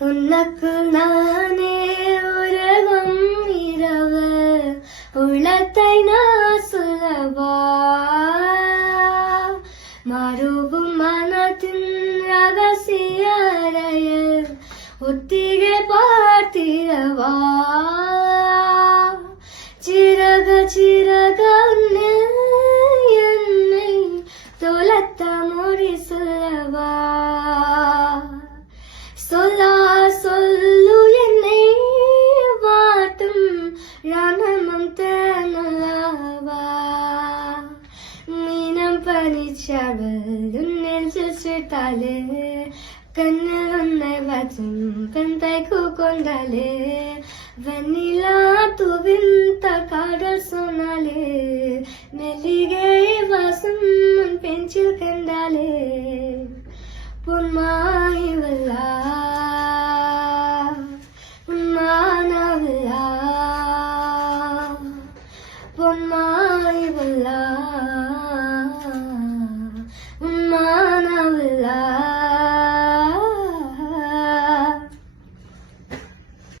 உனக்கு நானே உலகம் இரவு உள்ளத்தை நான் சொல்லவா மறுவும் மனத்தின் ரகசிய அறையில் ஒத்திகை பார்த்திடவா சிறக சிறக என்னை தொலைத்த மொழி சொல்லவா சொல்லா சொல்லு என்னை வாட்டும் ரணமம் தேனலவா மீனம் பனிச்சவள் நெஞ்சில் சுட்டாலே கண்ணில் உன்னை வச்சும் கந்தை கொண்டாலே வெண்ணிலா துவிந்த கடல் சொன்னாலே மெல்லிகை வாசம் உன் பெஞ்சில் கண்டாலே பொன்மாய்வல்லா உன்மானவல்லா பொன்மாய்வல்லா உன்மா